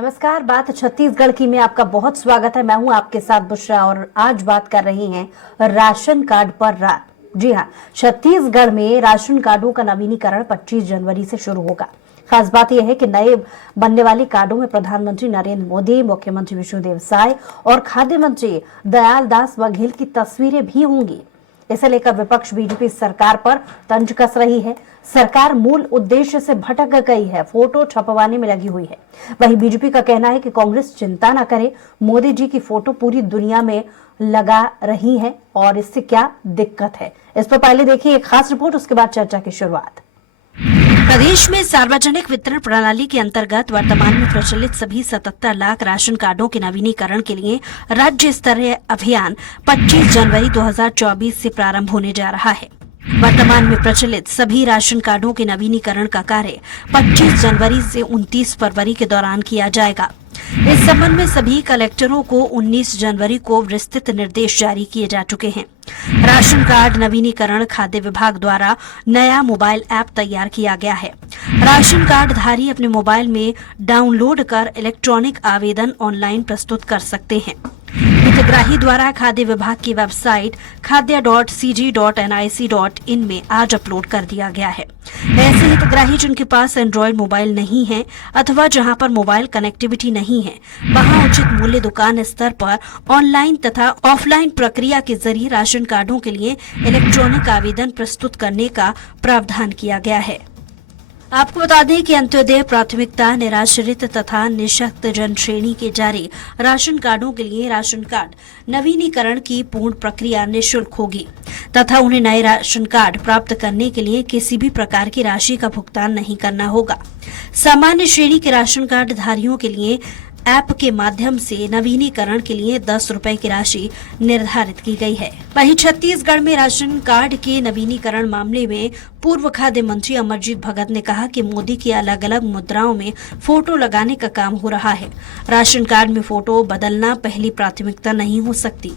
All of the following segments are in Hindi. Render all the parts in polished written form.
नमस्कार, बात छत्तीसगढ़ की में आपका बहुत स्वागत है। मैं हूं आपके साथ बुशरा और आज बात कर रही हैं राशन कार्ड पर रात। जी हां, छत्तीसगढ़ में राशन कार्डों का नवीनीकरण 25 जनवरी से शुरू होगा। खास बात यह है कि नए बनने वाले कार्डों में प्रधानमंत्री नरेंद्र मोदी, मुख्यमंत्री विष्णुदेव साय और खाद्य मंत्री दयालदास बघेल की तस्वीरें भी होंगी। इसे लेकर विपक्ष बीजेपी सरकार पर तंज कस रही है। सरकार मूल उद्देश्य से भटक गई है, फोटो छपवाने में लगी हुई है। वहीं बीजेपी का कहना है कि कांग्रेस चिंता न करे, मोदी जी की फोटो पूरी दुनिया में लगा रही है और इससे क्या दिक्कत है। इस पर पहले देखिए एक खास रिपोर्ट, उसके बाद चर्चा की शुरुआत। प्रदेश में सार्वजनिक वितरण प्रणाली के अंतर्गत वर्तमान में प्रचलित सभी 77 लाख राशन कार्डों के नवीनीकरण के लिए राज्य स्तरीय अभियान 25 जनवरी 2024 से प्रारंभ होने जा रहा है। वर्तमान में प्रचलित सभी राशन कार्डों के नवीनीकरण का कार्य 25 जनवरी से 29 फरवरी के दौरान किया जाएगा। इस संबंध में सभी कलेक्टरों को 19 जनवरी को विस्तृत निर्देश जारी किए जा चुके हैं। राशन कार्ड नवीनीकरण खाद्य विभाग द्वारा नया मोबाइल ऐप तैयार किया गया है। राशन कार्ड धारी अपने मोबाइल में डाउनलोड कर इलेक्ट्रॉनिक आवेदन ऑनलाइन प्रस्तुत कर सकते हैं। हितग्राही द्वारा खाद्य विभाग की वेबसाइट खाद्य.cg.nic.in में आज अपलोड कर दिया गया है। ऐसे हितग्राही जिनके पास एंड्रॉयड मोबाइल नहीं है अथवा जहां पर मोबाइल कनेक्टिविटी नहीं है, वहां उचित मूल्य दुकान स्तर पर ऑनलाइन तथा ऑफलाइन प्रक्रिया के जरिए राशन कार्डों के लिए इलेक्ट्रॉनिक आवेदन प्रस्तुत करने का प्रावधान किया गया है। आपको बता दें कि अंत्योदय, प्राथमिकता, निराश्रित तथा निःशक्त जन श्रेणी के जारी राशन कार्डों के लिए राशन कार्ड नवीनीकरण की पूर्ण प्रक्रिया निःशुल्क होगी तथा उन्हें नए राशन कार्ड प्राप्त करने के लिए किसी भी प्रकार की राशि का भुगतान नहीं करना होगा। सामान्य श्रेणी के राशन कार्ड धारियों के लिए ऐप के माध्यम से नवीनीकरण के लिए 10 रुपए की राशि निर्धारित की गई है। वहीं छत्तीसगढ़ में राशन कार्ड के नवीनीकरण मामले में पूर्व खाद्य मंत्री अमरजीत भगत ने कहा कि मोदी की अलग अलग मुद्राओं में फोटो लगाने का काम हो रहा है। राशन कार्ड में फोटो बदलना पहली प्राथमिकता नहीं हो सकती।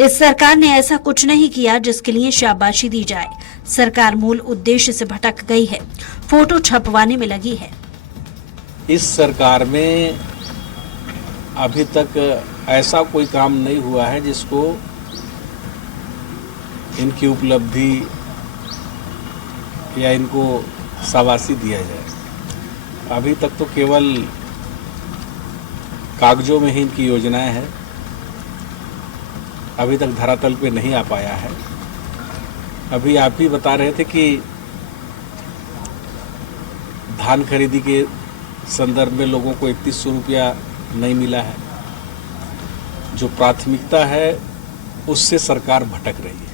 इस सरकार ने ऐसा कुछ नहीं किया जिसके लिए शाबाशी दी जाए। सरकार मूल उद्देश्य से भटक गई है, फोटो छपवाने में लगी है। इस सरकार में अभी तक ऐसा कोई काम नहीं हुआ है जिसको इनकी उपलब्धि या इनको शाबाशी दिया जाए। अभी तक तो केवल कागजों में ही इनकी योजनाएं हैं, अभी तक धरातल पे नहीं आ पाया है। अभी आप ही बता रहे थे कि धान खरीदी के संदर्भ में लोगों को 3100 रुपया नहीं मिला है। जो प्राथमिकता है उससे सरकार भटक रही है।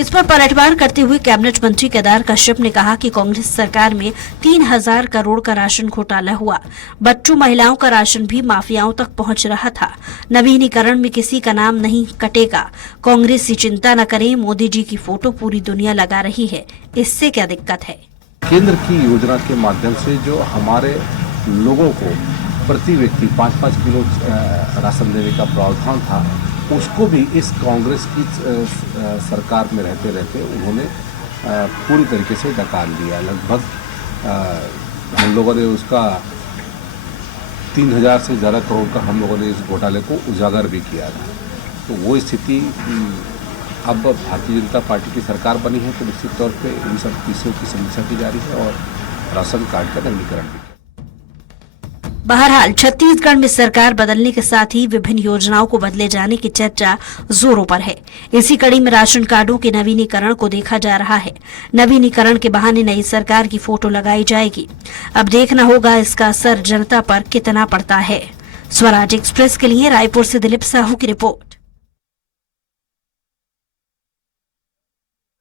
इस पर पलटवार करते हुए कैबिनेट मंत्री केदार कश्यप ने कहा कि कांग्रेस सरकार में 3000 करोड़ का राशन घोटाला हुआ। बच्चों महिलाओं का राशन भी माफियाओं तक पहुंच रहा था। नवीनीकरण में किसी का नाम नहीं कटेगा। कांग्रेस की चिंता न करें, मोदी जी की फोटो पूरी दुनिया लगा रही है, इससे क्या दिक्कत है। केंद्र की योजना के माध्यम से जो हमारे लोगों को प्रति व्यक्ति 5-5 किलो राशन देने का प्रावधान था, उसको भी इस कांग्रेस की सरकार में रहते रहते उन्होंने पूरी तरीके से डकार लिया। लगभग हम लोगों ने उसका 3000 से ज़्यादा करोड़ का हम लोगों ने इस घोटाले को उजागर भी किया था। तो वो स्थिति अब भारतीय जनता पार्टी की सरकार बनी है तो निश्चित तौर पे इन सब विषयों की समीक्षा की जा रही है और राशन कार्ड का नवीनीकरण भी। बहरहाल छत्तीसगढ़ में सरकार बदलने के साथ ही विभिन्न योजनाओं को बदले जाने की चर्चा जोरों पर है। इसी कड़ी में राशन कार्डों के नवीनीकरण को देखा जा रहा है। नवीनीकरण के बहाने नई सरकार की फोटो लगाई जाएगी। अब देखना होगा इसका असर जनता पर कितना पड़ता है। स्वराज एक्सप्रेस के लिए रायपुर से दिलीप साहू की रिपोर्ट।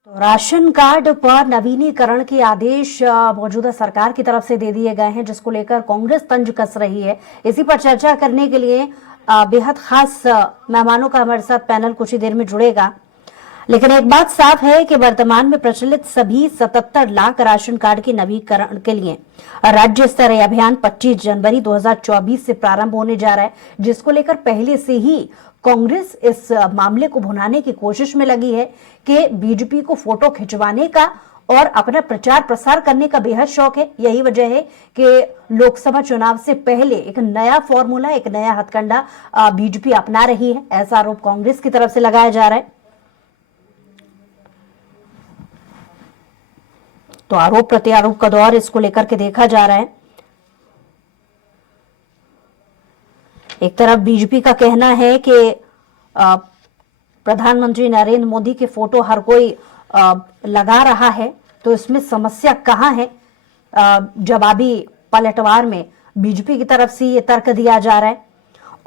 तो राशन कार्ड पर नवीनीकरण के आदेश मौजूदा सरकार की तरफ से दे दिए गए हैं, जिसको लेकर कांग्रेस तंज कस रही है। इसी पर चर्चा करने के लिए बेहद खास मेहमानों का हमारे साथ पैनल कुछ ही देर में जुड़ेगा। लेकिन एक बात साफ है कि वर्तमान में प्रचलित सभी 77 लाख राशन कार्ड के नवीनीकरण के लिए राज्य स्तरीय अभियान 25 जनवरी 2024 से प्रारंभ होने जा रहा है, जिसको लेकर पहले से ही कांग्रेस इस मामले को भुनाने की कोशिश में लगी है कि बीजेपी को फोटो खिंचवाने का और अपना प्रचार प्रसार करने का बेहद शौक है। यही वजह है कि लोकसभा चुनाव से पहले एक नया फॉर्मूला, एक नया हथकंडा बीजेपी अपना रही है, ऐसा आरोप कांग्रेस की तरफ से लगाया जा रहा है। तो आरोप प्रत्यारोप का दौर इसको लेकर के देखा जा रहा है। एक तरफ बीजेपी का कहना है कि प्रधानमंत्री नरेंद्र मोदी के फोटो हर कोई लगा रहा है, तो इसमें समस्या कहां है? जवाबी पलटवार में बीजेपी की तरफ से ये तर्क दिया जा रहा है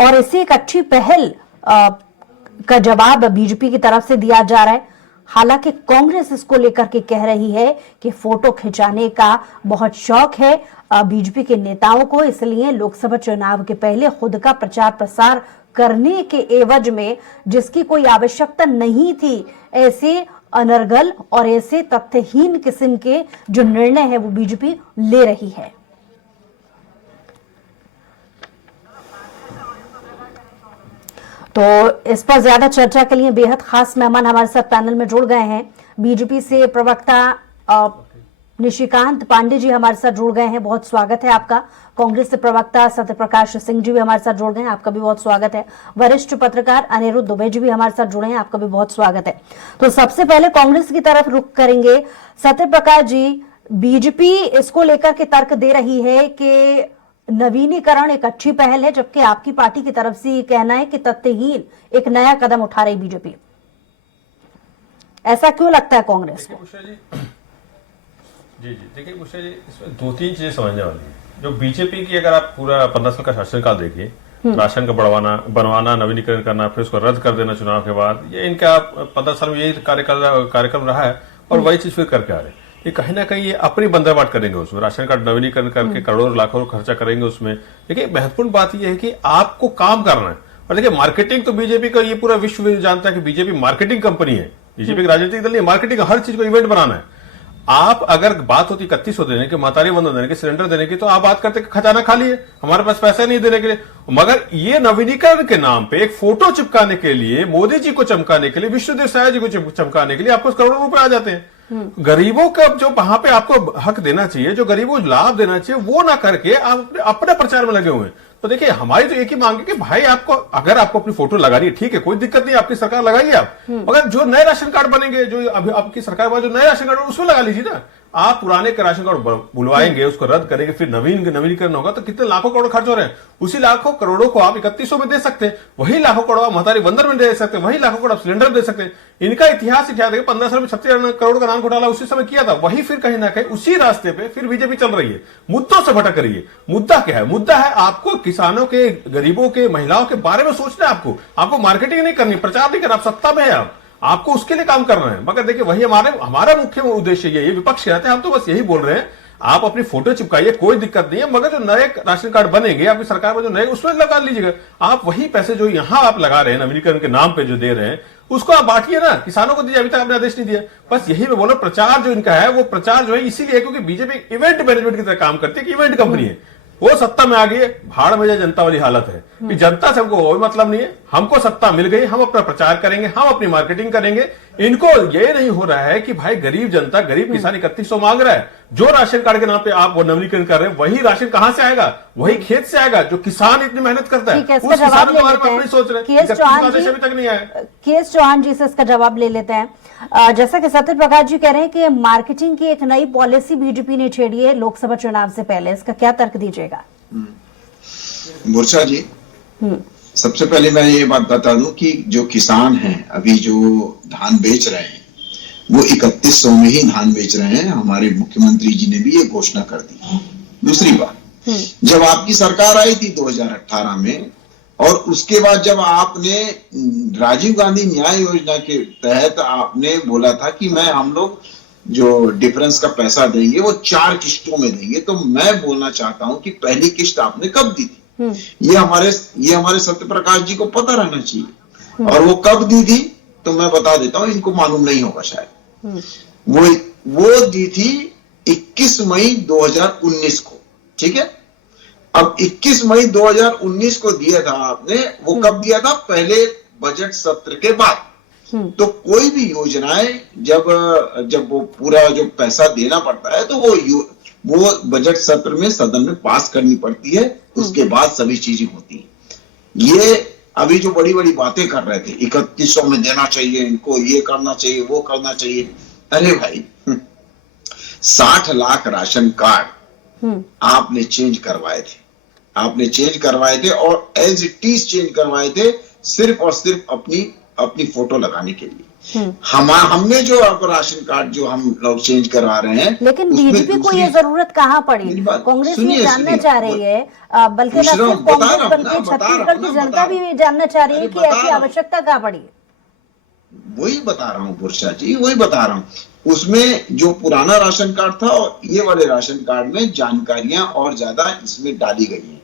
और इसे एक अच्छी पहल का जवाब बीजेपी की तरफ से दिया जा रहा है। हालांकि कांग्रेस इसको लेकर के कह रही है कि फोटो खिंचाने का बहुत शौक है बीजेपी के नेताओं को, इसलिए लोकसभा चुनाव के पहले खुद का प्रचार प्रसार करने के एवज में, जिसकी कोई आवश्यकता नहीं थी, ऐसे अनर्गल और ऐसे तथ्यहीन किस्म के जो निर्णय है वो बीजेपी ले रही है। तो इस पर ज्यादा चर्चा के लिए बेहद खास मेहमान हमारे साथ पैनल में जुड़ गए हैं। बीजेपी से प्रवक्ता निशिकांत पांडे जी हमारे साथ जुड़ गए हैं, बहुत स्वागत है आपका। कांग्रेस से प्रवक्ता सत्यप्रकाश सिंह जी भी हमारे साथ जुड़ गए हैं, आपका भी बहुत स्वागत है। वरिष्ठ पत्रकार अनिरुद्ध दुबे जी भी हमारे साथ जुड़े हैं, आपका भी बहुत स्वागत है। तो सबसे पहले कांग्रेस की तरफ रुख करेंगे। सत्यप्रकाश जी, बीजेपी इसको लेकर के तर्क दे रही है कि नवीनीकरण एक अच्छी पहल है, जबकि आपकी पार्टी की तरफ से ये कहना है कि तथ्यहीन एक नया कदम उठा रही बीजेपी। ऐसा क्यों लगता है कांग्रेस को? जी देखिए उषा जी, इसमें दो तीन चीजें समझने वाली है। जो बीजेपी की, अगर आप पूरा 15 साल का शासनकाल देखिए, राशन का बनवाना, नवीनीकरण करना, फिर उसको रद्द कर देना चुनाव के बाद, ये इनका 15 साल में यही कार्यक्रम रहा है और वही चीज फिर करके आ रहे हैं। ये कहीं ना कहीं ये अपनी बंदरबाट करेंगे उसमें, राशन कार्ड नवीनीकरण करके करोड़ों लाखों खर्चा करेंगे उसमें। देखिए महत्वपूर्ण बात यह है कि आपको काम करना है। और देखिए मार्केटिंग तो बीजेपी का, ये पूरा विश्व जानता है कि बीजेपी मार्केटिंग कंपनी है। बीजेपी की राजनीतिक दल नहीं, मार्केटिंग हर चीज को इवेंट बनाना है। आप अगर बात होती 3100 देने की, महतारी बंधन देने की, सिलेंडर देने की, तो आप बात करते खजाना खाली है, हमारे पास पैसा नहीं देने के लिए। मगर ये नवीनीकरण के नाम पे एक फोटो चिपकाने के लिए, मोदी जी को चमकाने के लिए, विष्णुदेव साय जी को चमकाने के लिए आपको करोड़ों रुपए आ जाते हैं। गरीबों का जो वहां पे आपको हक देना चाहिए, जो गरीबों को लाभ देना चाहिए, वो ना करके आप अपने प्रचार में लगे हुए हैं। तो देखिए हमारी तो एक ही मांग है कि भाई आपको, अगर आपको अपनी फोटो लगानी है ठीक है, कोई दिक्कत नहीं, आपकी सरकार लगाइए आप। मगर जो नए राशन कार्ड बनेंगे, जो अभी आपकी सरकार में जो नए राशन कार्ड उसमें लगा लीजिए ना। आप पुराने के राशन कार्ड बुलवाएंगे, उसको रद्द करेंगे, फिर नवीनीकरण होगा, तो कितने लाखों करोड़ खर्च हो रहे हैं। उसी लाखों करोड़ों को आप 3100 में दे सकते हैं, वही लाखों करोड़ आप महतारी बंदर में दे सकते हैं, वही लाखों करोड़ आप सिलेंडर दे सकते हैं। इनका इतिहास 15 साल में 36 करोड़ का नाम घोटाला उसी समय किया था। वही फिर कहीं ना कहीं उसी रास्ते पे फिर बीजेपी चल रही है, मुद्दों से भटक रही है। मुद्दा क्या है? मुद्दा है आपको किसानों के, गरीबों के, महिलाओं के बारे में सोचना है। आपको मार्केटिंग नहीं करनी, प्रचार नहीं करना। आप सत्ता में है, आपको उसके लिए काम करना है। मगर देखिए वही हमारा मुख्य उद्देश्य ये विपक्ष कहते हैं, हम तो बस यही बोल रहे हैं, आप अपनी फोटो चिपकाइए, कोई दिक्कत नहीं है। मगर जो नए राशन कार्ड बनेंगे आपकी सरकार में, जो नए, उसमें लगा लीजिएगा। आप वही पैसे जो यहां आप लगा रहे हैं नवीनीकरण के नाम पे जो दे रहे हैं, उसको आप बांटिए ना, किसानों को दीजिए। अभी तक आपने आदेश नहीं दिया। बस यही मैं बोल रहा हूं, प्रचार जो इनका है वो प्रचार जो है इसीलिए क्योंकि बीजेपी इवेंट मैनेजमेंट की तरह काम करती है कि इवेंट कंपनी है। वो सत्ता में आ गई है, भाड़ में जाए जनता वाली हालत है कि जनता से हमको कोई मतलब नहीं है। हमको सत्ता मिल गई, हम अपना प्रचार करेंगे, हम अपनी मार्केटिंग करेंगे। इनको ये नहीं हो रहा है कि भाई गरीब जनता, गरीब किसान 3100 मांग रहा है, जो राशन कार्ड के नाम पे आप वो नवीनीकरण कर रहे हैं, वही राशन कहां से आएगा? वही खेत से आएगा, जो किसान इतनी मेहनत करता है। उस किसान के बारे में आप नहीं सोच रहे। अभी तक नहीं आया। केएस चौहान जी से इसका जवाब ले लेते हैं। जैसा कि सत्यप्रकाश जी कह रहे हैं कि मार्केटिंग की एक नई पॉलिसी बीजेपी ने छेड़ी है लोकसभा चुनाव से पहले, इसका क्या तर्क दीजिएगा? मूर्छा जी, सबसे पहले मैं ये बात बता दूं कि जो किसान हैं अभी जो धान बेच रहे हैं वो 3100 में ही धान बेच रहे हैं। हमारे मुख्यमंत्री जी ने भी ये घोषणा कर दी। दूसरी बात, जब आपकी सरकार आई थी 2018 में, और उसके बाद जब आपने राजीव गांधी न्याय योजना के तहत आपने बोला था कि हम लोग जो डिफरेंस का पैसा देंगे वो 4 किस्तों में देंगे, तो मैं बोलना चाहता हूं कि पहली किस्त आपने कब दी थी? ये हमारे सत्यप्रकाश जी को पता रहना चाहिए। और वो कब दी थी तो मैं बता देता हूं, इनको मालूम नहीं होगा शायद। वो दी थी 21 मई 2019 को, ठीक है। अब 21 मई 2019 को दिया था आपने, वो कब दिया था? पहले बजट सत्र के बाद। तो कोई भी योजनाएं जब वो पूरा जो पैसा देना पड़ता है तो वो बजट सत्र में सदन में पास करनी पड़ती है, उसके बाद सभी चीजें होती हैं। ये अभी जो बड़ी बड़ी बातें कर रहे थे 3100 में देना चाहिए, इनको ये करना चाहिए, वो करना चाहिए। अरे भाई 60 लाख राशन कार्ड आपने चेंज करवाए थे और एज इट इज चेंज करवाए थे सिर्फ और सिर्फ अपनी फोटो लगाने के लिए। हमने जो अब राशन कार्ड जो हम लोग चेंज करवा रहे हैं, लेकिन बीजेपी को ये जरूरत कहाँ पड़ी? कांग्रेस ये जानना चाह रही है, बल्कि न सिर्फ कांग्रेस बल्कि छत्तीसगढ़ की जनता भी ये जानना चाह रही है कि ऐसी आवश्यकता कहाँ पड़ी? वही बता रहा हूँ बुर्शा जी, वही बता रहा हूँ। उसमें जो पुराना राशन कार्ड था और ये वाले राशन कार्ड में जानकारियां और ज्यादा इसमें डाली गई हैं।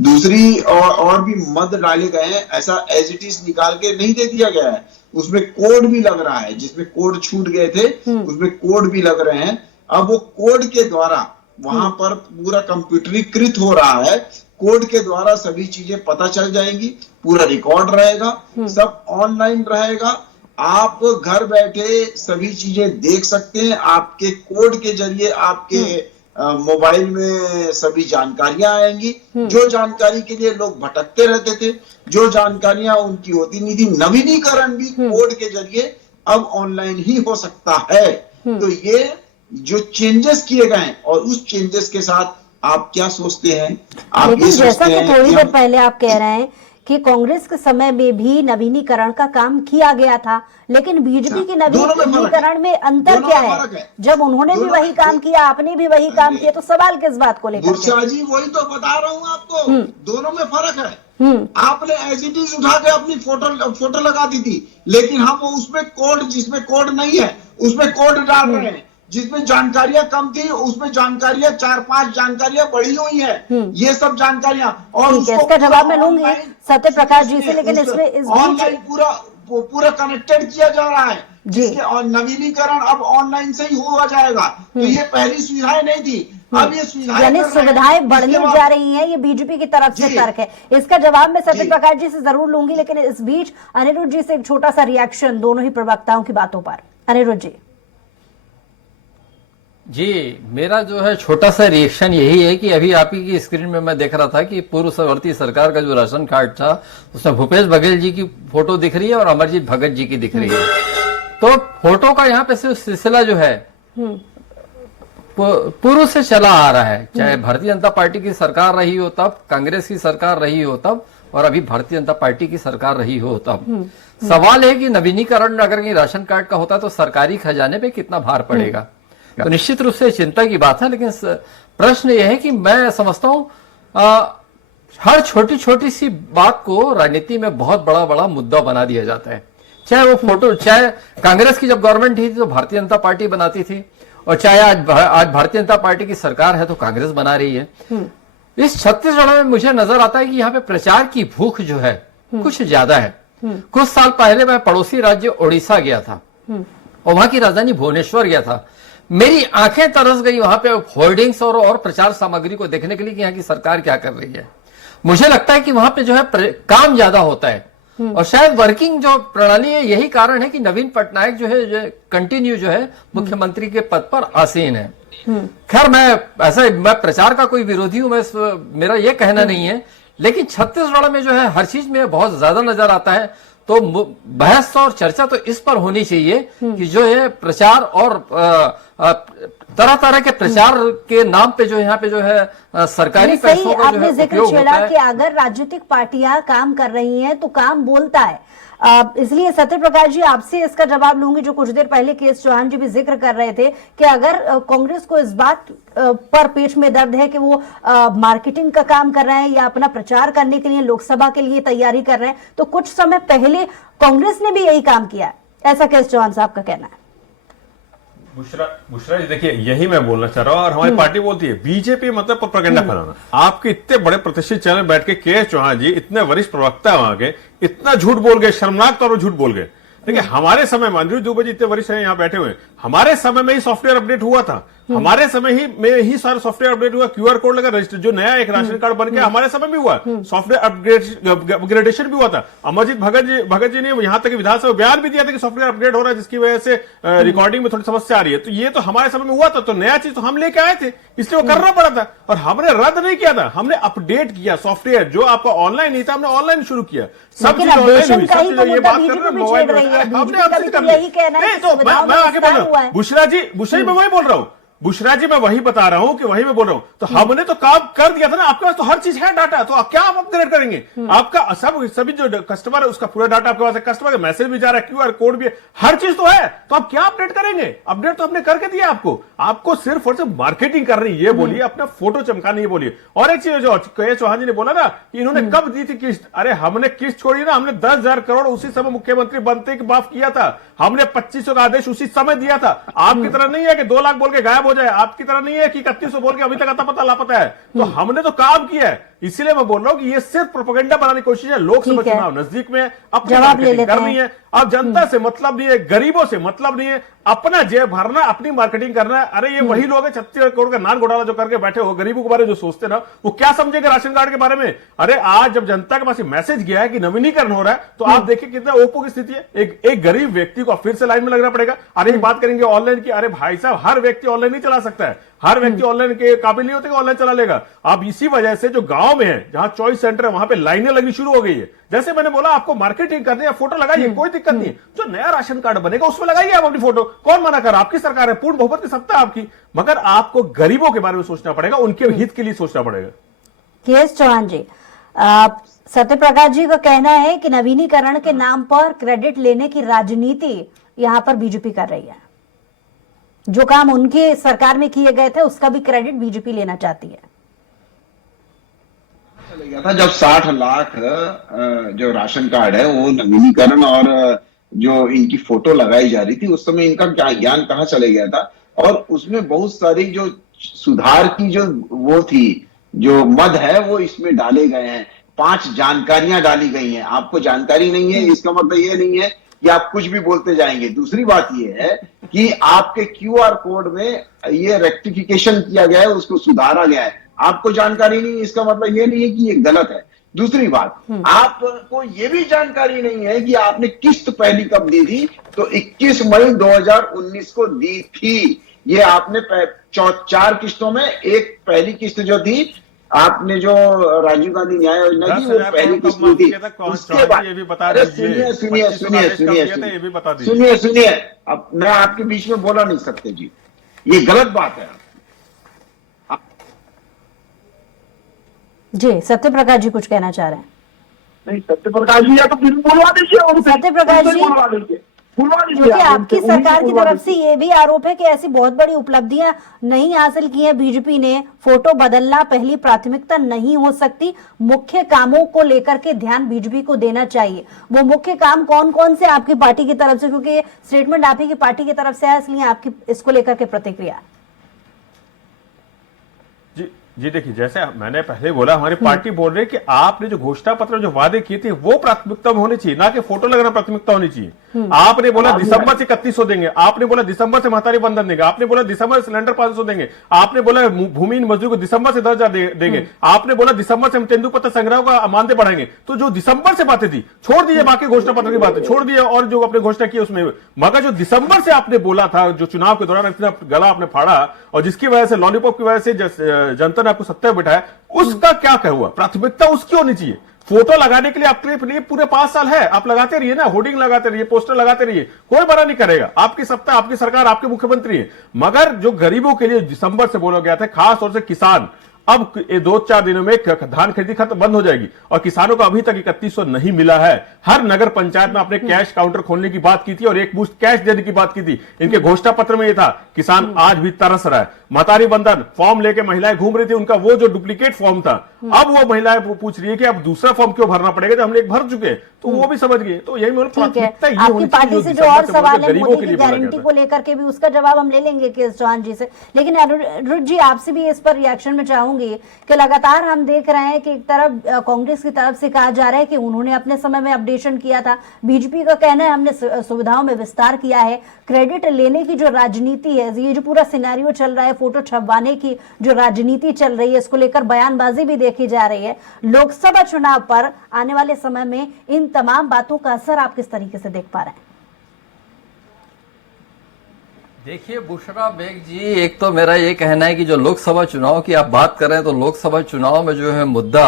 दूसरी और भी मद डाले गए हैं, ऐसा एज इट इज निकाल के नहीं दे दिया गया है। उसमें कोड भी लग रहा है, जिसमें कोड छूट गए थे उसमें कोड भी लग रहे हैं। अब वो कोड के द्वारा वहां पर पूरा कंप्यूटरीकृत हो रहा है, कोड के द्वारा सभी चीजें पता चल जाएंगी, पूरा रिकॉर्ड रहेगा, सब ऑनलाइन रहेगा। आप घर बैठे सभी चीजें देख सकते हैं, आपके कोड के जरिए आपके मोबाइल में सभी जानकारियां आएंगी। जो जानकारी के लिए लोग भटकते रहते थे, जो जानकारियां उनकी होती नहीं थी, नवीनीकरण भी कोड के जरिए अब ऑनलाइन ही हो सकता है। तो ये जो चेंजेस किए गए और उस चेंजेस के साथ आप क्या सोचते हैं? आप लेकिन ये जैसा सोचते कि हैं थोड़ी कि देर हम पहले आप कह रहे हैं कि कांग्रेस के समय में भी नवीनीकरण का काम किया गया था, लेकिन बीजेपी की नवीनीकरण में अंतर क्या है? जब उन्होंने भी वही काम किया, आपने भी वही काम किया, तो सवाल किस बात को लेकर? बुर्शा जी वही तो बता रहा हूँ आपको, दोनों में फर्क है। आपने एज इट इज उठा के अपनी फोटो लगा दी थी, लेकिन हम उसमें कोड, जिसमें कोड नहीं है उसमें कोड डाल रहे हैं। जिसमें जानकारियां कम थी उसमें जानकारियां 4-5 जानकारियां बढ़ी हुई हैं। ये सब जानकारियां और इसका जवाब मैं लूंगी सत्य प्रकाश जी से, लेकिन इसमें इस ऑनलाइन पूरा कनेक्टेड किया जा रहा है, जिसके नवीनीकरण अब ऑनलाइन से ही हुआ जाएगा। तो ये पहली सुविधाएं नहीं थी, अब ये सुविधाएं बढ़ने जा रही हैं, ये बीजेपी की तरफ से तर्क है। इसका जवाब मैं सत्य प्रकाश जी से जरूर लूंगी, लेकिन इस बीच अनिरुद्ध जी से एक छोटा सा रिएक्शन दोनों ही प्रवक्ताओं की बातों पर। अनिरुद्ध जी, मेरा जो है छोटा सा रिएक्शन यही है कि अभी आप ही की स्क्रीन में मैं देख रहा था कि पूर्ववर्ती सरकार का जो राशन कार्ड था उसमें भूपेश बघेल जी की फोटो दिख रही है और अमरजीत भगत जी की दिख रही है। तो फोटो का यहाँ पे सिलसिला जो है पूर्व से चला आ रहा है, चाहे भारतीय जनता पार्टी की सरकार रही हो तब, कांग्रेस की सरकार रही हो तब, और अभी भारतीय जनता पार्टी की सरकार रही हो तब। सवाल है कि नवीनीकरण अगर कहीं राशन कार्ड का होता तो सरकारी खजाने पे कितना भार पड़ेगा। तो निश्चित रूप से चिंता की बात है, लेकिन प्रश्न यह है कि मैं समझता हूं हर छोटी छोटी सी बात को राजनीति में बहुत बड़ा बड़ा मुद्दा बना दिया जाता है। चाहे वो फोटो, चाहे कांग्रेस की जब गवर्नमेंट थी तो भारतीय जनता पार्टी बनाती थी, और चाहे आज भारतीय जनता पार्टी की सरकार है तो कांग्रेस बना रही है। इस छत्तीसगढ़ में मुझे नजर आता है कि यहाँ पे प्रचार की भूख जो है कुछ ज्यादा है। कुछ साल पहले मैं पड़ोसी राज्य ओडिशा गया था और वहां की राजधानी भुवनेश्वर गया था। मेरी आंखें तरस गई वहां पे होर्डिंग्स और प्रचार सामग्री को देखने के लिए कि यहाँ की सरकार क्या कर रही है। मुझे लगता है कि वहां पे जो है काम ज्यादा होता है, और शायद वर्किंग जो प्रणाली है यही कारण है कि नवीन पटनायक जो है कंटिन्यू जो है मुख्यमंत्री के पद पर आसीन है। खैर मैं प्रचार का कोई विरोधी हूं, मेरा यह कहना नहीं है, लेकिन छत्तीसगढ़ में जो है हर चीज में बहुत ज्यादा नजर आता है। तो बहस और चर्चा तो इस पर होनी चाहिए कि जो है प्रचार और तरह तरह के प्रचार के नाम पे जो यहाँ पे जो है सरकारी पैसों का जो है उपयोग होता है। कि अगर राजनीतिक पार्टियां काम कर रही हैं तो काम बोलता है। इसलिए सत्य प्रकाश जी आपसे इसका जवाब लूंगी, जो कुछ देर पहले केएस चौहान जी भी जिक्र कर रहे थे कि अगर कांग्रेस को इस बात पर पेट में दर्द है कि वो मार्केटिंग का काम कर रहे हैं या अपना प्रचार करने के लिए लोकसभा के लिए तैयारी कर रहे हैं, तो कुछ समय पहले कांग्रेस ने भी यही काम किया, ऐसा केएस चौहान साहब का कहना है। बुशरा जी देखिए, यही मैं बोलना चाह रहा हूं, और हमारी पार्टी बोलती है बीजेपी मतलब प्रोपेगेंडा फैलाना। आपके इतने बड़े प्रतिष्ठित चैनल बैठ के केएस चौहान जी, इतने वरिष्ठ प्रवक्ता है वहां के, इतना झूठ बोल गए, शर्मनाक तौर पर झूठ बोल गए। देखिए हमारे समय में अनिरुद्ध दुबे जी इतने वरिष्ठ हैं यहाँ बैठे हुए, हमारे समय में ही सॉफ्टवेयर अपडेट हुआ था। हमारे समय ही में ही सारा सॉफ्टवेयर अपडेट हुआ, क्यूआर कोड लगा, रजिस्टर जो नया एक राशन कार्ड बन के हमारे समय में हुआ, सॉफ्टवेयर अपग्रेडेशन भी हुआ था। अमरजीत भगत जी ने यहां तक विधानसभा बयान भी दिया था कि सॉफ्टवेयर अपग्रेड हो रहा है, जिसकी वजह से रिकॉर्डिंग में थोड़ी समस्या आ रही है। तो ये तो हमारे समय में हुआ था, तो नया चीज तो हम लेके आए थे, इसलिए वो करना पड़ा था। और हमने रद्द नहीं किया था, हमने अपडेट किया सॉफ्टवेयर। जो आपका ऑनलाइन नहीं था, हमने ऑनलाइन शुरू किया। सब चीज ऑनलाइन हुई, सब चीज ये बात कर रहे हैं मोबाइल हमने आपसे कर नहीं। तो मैं आगे बोल रहा हूँ, बुशरा जी मैं वही बोल रहा हूँ, बुशरा जी मैं वही बता रहा हूं कि वही मैं बोल रहा हूं। तो हमने तो काम कर दिया था ना, आपके पास तो हर चीज है डाटा, तो आप क्या आप अपग्रेड करेंगे? आपका सभी जो कस्टमर है उसका पूरा डाटा आपके पास है, कस्टमर का मैसेज भी जा रहा है, क्यूआर कोड भी है, हर चीज तो है, तो आप क्या अपडेट करेंगे? अपडेट तो हमने करके दिया आपको सिर्फ और सिर्फ मार्केटिंग करनी ये बोलिए, अपना फोटो चमकानी ये बोलिए। और एक चीज जो चौहान जी ने बोला ना कि इन्होंने कब दी थी किस्त, अरे हमने किस्त छोड़ी ना, हमने 10,000 करोड़ उसी समय मुख्यमंत्री बनते के माफ किया था, हमने 2500 का आदेश उसी समय दिया था। आपकी तरह नहीं है कि 2 लाख बोल के गायब हो जाए, आपकी तरह नहीं है कि 3100 बोल के अभी तक आता पता लापता है। तो हमने तो काम किया है, इसीलिए मैं बोल रहा हूं कि ये सिर्फ प्रोपेगेंडा बनाने की कोशिश है। लोकसभा चुनाव नजदीक में, अपनी मार्केटिंग करनी है। अब जनता से मतलब नहीं है, गरीबों से मतलब नहीं है, अपना जेब भरना, अपनी मार्केटिंग करना है। अरे ये वही लोग हैं 36 करोड़ का नान घोटाला जो करके बैठे हो, गरीबों के बारे में जो सोचते ना, वो क्या समझेंगे राशन कार्ड के बारे में? अरे आज जब जनता के पास मैसेज गया है कि नवीनीकरण हो रहा है, तो आप देखिए कितना ओपो की स्थिति है। एक गरीब व्यक्ति को फिर से लाइन में लगना पड़ेगा। अरे बात करेंगे ऑनलाइन की, अरे भाई साहब हर व्यक्ति ऑनलाइन नहीं चला सकता है, हर व्यक्ति ऑनलाइन के काबिल नहीं होते कि ऑनलाइन चला लेगा। अब इसी वजह से जो गांव में है, जहां चॉइस सेंटर है, वहां पे लाइनें लगनी शुरू हो गई है। जैसे मैंने बोला, आपको मार्केटिंग करनी है, फोटो लगाइए, कोई दिक्कत नहीं है। जो नया राशन कार्ड बनेगा उसमें लगाइए आप अपनी फोटो, कौन मना कर? आपकी सरकार है, पूर्ण बहुमत की सत्ता आपकी, मगर आपको गरीबों के बारे में सोचना पड़ेगा, उनके हित के लिए सोचना पड़ेगा। केएस चौहान जी, सत्यप्रकाश जी का कहना है कि नवीनीकरण के नाम पर क्रेडिट लेने की राजनीति यहां पर बीजेपी कर रही है। जो काम उनके सरकार में किए गए थे उसका भी क्रेडिट बीजेपी लेना चाहती है। चले गया था जब 60 लाख जो राशन कार्ड है वो नवीनीकरण और जो इनकी फोटो लगाई जा रही थी, उस समय इनका क्या ज्ञान कहाँ चले गया था। और उसमें बहुत सारी जो सुधार की जो वो थी, जो मद है, वो इसमें डाले गए हैं। 5 जानकारियां डाली गई हैं। आपको जानकारी नहीं है इसका मतलब ये नहीं है कि आप कुछ भी बोलते जाएंगे। दूसरी बात ये है कि आपके क्यूआर कोड में ये रेक्टिफिकेशन किया गया है, उसको सुधारा गया है। आपको जानकारी नहीं, इसका मतलब ये नहीं है कि ये गलत है। दूसरी बात, आपको ये भी जानकारी नहीं है कि आपने किस्त पहली कब दी थी, तो 21 मई 2019 को दी थी। ये आपने 4 किस्तों में, एक पहली किस्त जो थी आपने जो राजीव गांधी न्याय योजना की, वो पहली किस्त थी। उसके बाद सुनिए, अब मैं आपके बीच में बोला नहीं सकते जी, ये गलत बात है। जी सत्यप्रकाश जी कुछ कहना चाह रहे हैं? नहीं, सत्यप्रकाश जी या तो फिर बोलवा दीजिए, सत्यप्रकाश जी, बोलवा दीजिए। क्योंकि आपकी सरकार की तरफ से ये भी आरोप है कि ऐसी बहुत बड़ी उपलब्धियां नहीं हासिल की हैं बीजेपी ने। फोटो बदलना पहली प्राथमिकता नहीं हो सकती, मुख्य कामों को लेकर के ध्यान बीजेपी को देना चाहिए। वो मुख्य काम कौन कौन से आपकी पार्टी की तरफ से, क्योंकि स्टेटमेंट आप ही की पार्टी की तरफ से है, इसलिए आपकी इसको लेकर के प्रतिक्रिया। जी देखिए, जैसे मैंने पहले बोला, हमारी पार्टी बोल रही है कि आपने जो घोषणा पत्र जो वादे किए थे वो प्राथमिकता में होनी चाहिए, ना कि फोटो लगाना प्राथमिकता होनी चाहिए। आपने बोला दिसंबर से 3100 देंगे, आपने बोला दिसंबर से महतारी बंधन देंगे, आपने बोला दिसंबर से सिलेंडर 500 देंगे, आपने बोला भूमिहीन मजदूर को दिसंबर से 10,000 देंगे, आपने बोला दिसंबर से हम तेंदुपत्ता संग्रह का मानदेय बढ़ाएंगे। तो जो दिसंबर से बातें थी छोड़ दीजिए, बाकी घोषणा पत्र की बातें छोड़ दिए, और जो आपने घोषणा की उसमें, मगर जो दिसंबर से आपने बोला था, जो चुनाव के दौरान इतना गला आपने फाड़ा और जिसकी वजह से लॉलीपॉप की वजह से जनता ने आपको सत्ता में बिठाया, उसका क्या कह हुआ? प्राथमिकता उसकी होनी चाहिए। फोटो लगाने के लिए आपके लिए पूरे 5 साल है, आप लगाते रहिए ना, होर्डिंग लगाते रहिए, पोस्टर लगाते रहिए, कोई मना नहीं करेगा। आपकी सत्ता, आपकी सरकार, आपके मुख्यमंत्री है। मगर जो गरीबों के लिए दिसंबर से बोला गया था, खास तौर से किसान, अब 2-4 दिनों में धान खरीदी खत्म बंद हो जाएगी और किसानों को अभी तक 3100 नहीं मिला है। हर नगर पंचायत में आपने कैश काउंटर खोलने की बात की थी और एक मुश्त कैश देने की बात की थी। इनके घोषणा पत्र में ये था। किसान आज भी तरस रहा है। महतारी बंधन फॉर्म लेके महिलाएं घूम रही थी, उनका वो जो डुप्लीकेट फॉर्म था, अब वो महिलाएं पूछ रही है कि अब दूसरा फॉर्म क्यों भरना पड़ेगा जब हमने एक भर चुके, तो वो भी समझ गए। तो यही प्राथमिकता ये आपकी पार्टी से जो और सवाल है गरीबों मोदी की गारंटी को लेकर के भी, उसका जवाब हम ले लेंगे केएस चौहान जी से। लेकिन अनिरुद्ध जी, आपसे भी इस पर रिएक्शन में चाहूंगी। चाहूंगी कि लगातार हम देख रहे हैं कि एक तरफ कांग्रेस की तरफ से कहा जा रहा है कि उन्होंने अपने समय में अपडेशन किया था, बीजेपी का कहना है हमने सुविधाओं में विस्तार किया है। क्रेडिट लेने की जो राजनीति है, ये जो पूरा सिनेरियो चल रहा है, फोटो छपवाने की जो राजनीति चल रही है, इसको लेकर बयानबाजी भी देखी जा रही है। लोकसभा चुनाव पर आने वाले समय में इन तमाम बातों का असर आप किस तरीके से देख पा रहे हैं? देखिए बुशरा बेग जी, एक तो मेरा ये कहना है कि जो लोकसभा चुनाव की आप बात कर रहे हैं, तो लोकसभा चुनाव में जो है मुद्दा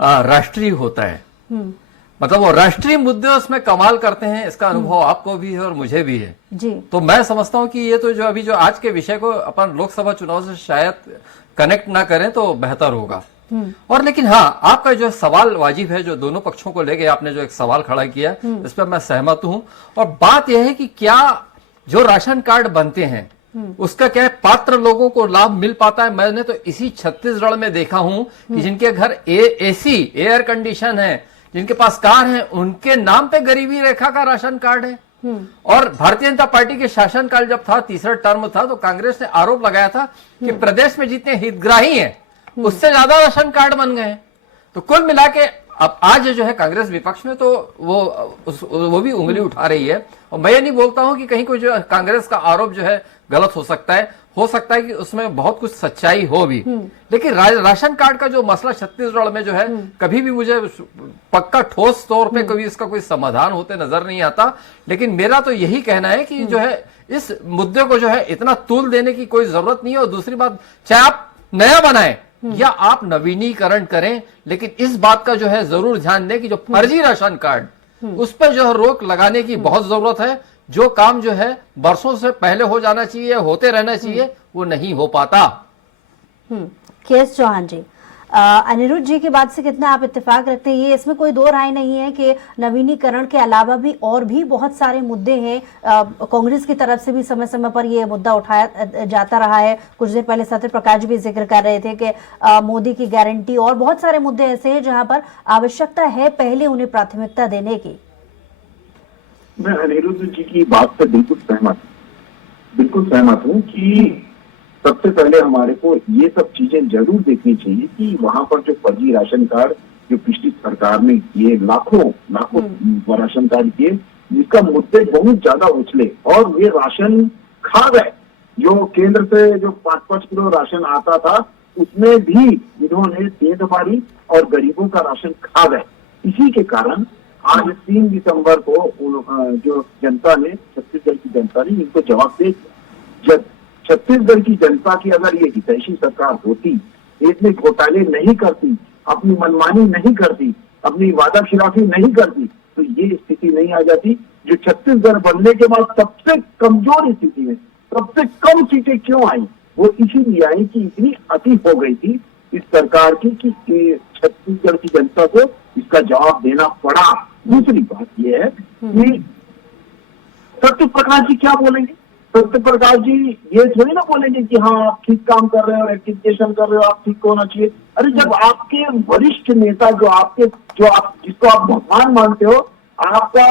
राष्ट्रीय होता है। मतलब वो राष्ट्रीय मुद्दे उसमें कमाल करते हैं, इसका अनुभव आपको भी है और मुझे भी है जी। तो मैं समझता हूं कि ये तो जो अभी जो आज के विषय को अपन लोकसभा चुनाव से शायद कनेक्ट ना करें तो बेहतर होगा। और लेकिन हाँ, आपका जो सवाल वाजिब है, जो दोनों पक्षों को लेके आपने जो एक सवाल खड़ा किया, इस पर मैं सहमत हूं। और बात यह है कि क्या जो राशन कार्ड बनते हैं उसका क्या है, पात्र लोगों को लाभ मिल पाता है? मैंने तो इसी छत्तीसगढ़ में देखा हूं कि जिनके घर एसी एयर कंडीशन है, जिनके पास कार है, उनके नाम पे गरीबी रेखा का राशन कार्ड है। और भारतीय जनता पार्टी के शासनकाल जब था, तीसरा टर्म था, तो कांग्रेस ने आरोप लगाया था कि प्रदेश में जितने हितग्राही हैं उससे ज्यादा राशन कार्ड बन गए। तो कुल मिला के अब आज जो है कांग्रेस विपक्ष में, तो वो भी उंगली उठा रही है। और मैं ये नहीं बोलता हूं कि कहीं कोई जो कांग्रेस का आरोप जो है गलत हो सकता है कि उसमें बहुत कुछ सच्चाई हो भी, लेकिन राशन कार्ड का जो मसला छत्तीसगढ़ में जो है, कभी भी मुझे पक्का ठोस तौर पे कभी इसका कोई समाधान होते नजर नहीं आता। लेकिन मेरा तो यही कहना है कि जो है इस मुद्दे को जो है इतना तूल देने की कोई जरूरत नहीं है। और दूसरी बात, चाहे आप नया बनाएं या आप नवीनीकरण करें, लेकिन इस बात का जो है जरूर ध्यान दें कि जो फर्जी राशन कार्ड, उस पर जो है रोक लगाने की बहुत जरूरत है। जो काम जो है बरसों से पहले हो जाना चाहिए, होते रहना चाहिए, वो नहीं हो पाता। केएस चौहान जी, अनिरुद्ध जी की बात से कितना आप इत्तेफाक रखते हैं? ये इसमें कोई दो राय नहीं है कि नवीनीकरण के अलावा भी और भी बहुत सारे मुद्दे हैं। कांग्रेस की तरफ से भी समय समय पर ये मुद्दा उठाया जाता रहा है। कुछ देर पहले सत्य प्रकाश जी भी जिक्र कर रहे थे कि मोदी की गारंटी और बहुत सारे मुद्दे ऐसे हैं जहां पर आवश्यकता है पहले उन्हें प्राथमिकता देने की। मैं अनिरुद्ध जी की बात से बिल्कुल सहमत हूँ कि सबसे पहले हमारे को ये सब चीजें जरूर देखनी चाहिए कि वहां पर जो फर्जी राशन कार्ड जो पिछली सरकार ने किए, लाखों राशन कार्ड किए, जिसका मुद्दे बहुत ज्यादा उछले और ये राशन खा गए। जो केंद्र से जो 5-5 किलो राशन आता था, उसमें भी इन्होंने तेज मारी और गरीबों का राशन खा गए। इसी के कारण आज 3 दिसंबर को जो जनता ने, छत्तीसगढ़ की जनता ने इनको जवाब दे दिया। छत्तीसगढ़ की जनता की अगर ये हितैषी सरकार होती, इतने घोटाले नहीं करती, अपनी मनमानी नहीं करती, अपनी वादा खिलाफी नहीं करती, तो ये स्थिति नहीं आ जाती। जो छत्तीसगढ़ बनने के बाद सबसे कमजोर स्थिति में सबसे कम सीटें क्यों आई, वो इसीलिए आई कि इतनी अति हो गई थी इस सरकार की कि छत्तीसगढ़ की जनता को इसका जवाब देना पड़ा। दूसरी बात यह है कि सत्य प्रकाश जी क्या बोलेंगे? सत्य प्रकाश जी ये थोड़ी ना बोलेंगे कि हाँ आप ठीक काम कर रहे हो, एक्टिविटेशन कर रहे हो, आप ठीक होना चाहिए। अरे जब आपके वरिष्ठ नेता जिसको आप भगवान मानते हो, आपका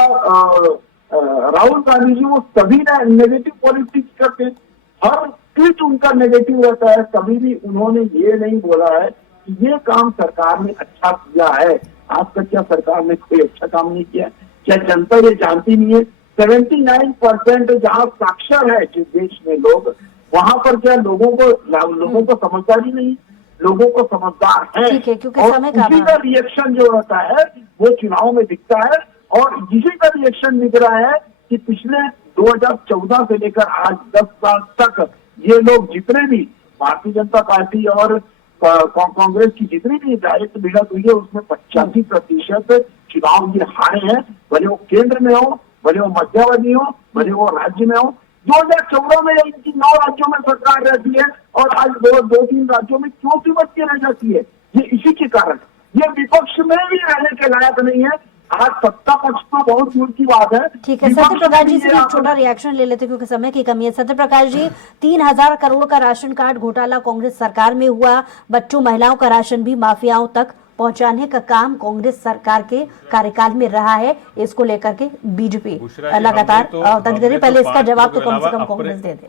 राहुल गांधी जी, वो सभी नेगेटिव पॉलिटिक्स करते हैं, हर ट्वीट उनका नेगेटिव रहता है। कभी भी उन्होंने ये नहीं बोला है कि ये काम सरकार ने अच्छा किया है। आज तक क्या सरकार ने कोई अच्छा काम नहीं किया? क्या जनता ये जानती नहीं है? 79% जहाँ साक्षर है जिस देश में लोग, वहां पर क्या लोगों को समझदारी नहीं, लोगों को समझदार है। और इसी का रिएक्शन जो होता है वो चुनाव में दिखता है। और इसी का रिएक्शन दिख रहा है कि पिछले 2014 से लेकर आज 10 साल तक ये लोग जितने भी भारतीय जनता पार्टी और कांग्रेस की जितनी भी डायरेक्ट भिड़त हुई है, उसमें 85% चुनाव ये हारे हैं। भले वो केंद्र में हो, भले वो मध्यावधि हो, भले वो राज्य में हो। 2014 में इनकी 9 राज्यों में सरकार रहती है और आज 2-3 राज्यों में क्यों सिमट के रह जाती है? ये इसी के कारण, ये विपक्ष में भी रहने के लायक नहीं है। आज सत्ता पक्ष तो बहुत दूर की बात है। ठीक है, सत्य प्रकाश जी से एक छोटा रिएक्शन ले लेते क्योंकि समय की कमी है। सत्य प्रकाश जी, 3000 करोड़ का राशन कार्ड घोटाला कांग्रेस सरकार में हुआ, बच्चों महिलाओं का राशन भी माफियाओं तक पहुंचाने का काम कांग्रेस सरकार के कार्यकाल में रहा है। इसको लेकर के बीजेपी लगातार तंज कर रही। पहले इसका जवाब तो कम से कम कांग्रेस दे दे।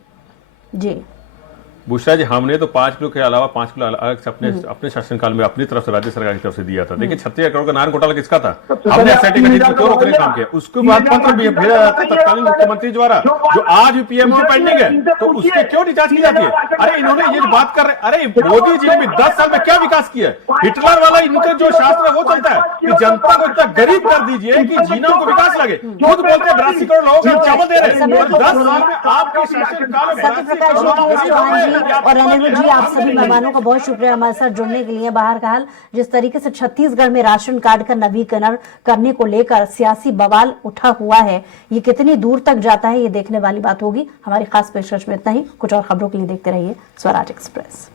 जी बुशरा जी, हमने तो 5 किलो के अलावा 5 किलो अलग से अपने शासनकाल में अपनी तरफ से राज्य सरकार की तरफ से दिया था। देखिए 36 करोड़ का नान घोटाला किसका था? हमने एसआईटी का क्यों रोकने का काम किया? उसके बाद पत्र भी भेजा जाता है तत्कालीन मुख्यमंत्री द्वारा, जो आज भी पीएम से पेंडिंग है, तो उसकी क्यों नहीं जांच की जाती है? अरे इन्होंने ये बात कर रहे, अरे मोदी जी ने भी 10 साल में क्या विकास किया है? हिटलर वाला इनका जो शास्त्र है वो चलता है कि जनता को इतना गरीब कर दीजिए कि जीना को विकास लगे। खुद बोलते हैं 82 करोड़ लोगों को चावल दे रहे हैं, 10 साल में आपके शासनकाल में सत्यप्रकाश जी, चौहान जी और अनिरुद्ध जी, आप सभी मेहमानों का बहुत शुक्रिया हमारे साथ जुड़ने के लिए। बहरहाल जिस तरीके से छत्तीसगढ़ में राशन कार्ड का नवीनीकरण करने को लेकर सियासी बवाल उठा हुआ है, ये कितनी दूर तक जाता है ये देखने वाली बात होगी। हमारी खास पेशकश में इतना ही। कुछ और खबरों के लिए देखते रहिए स्वराज एक्सप्रेस।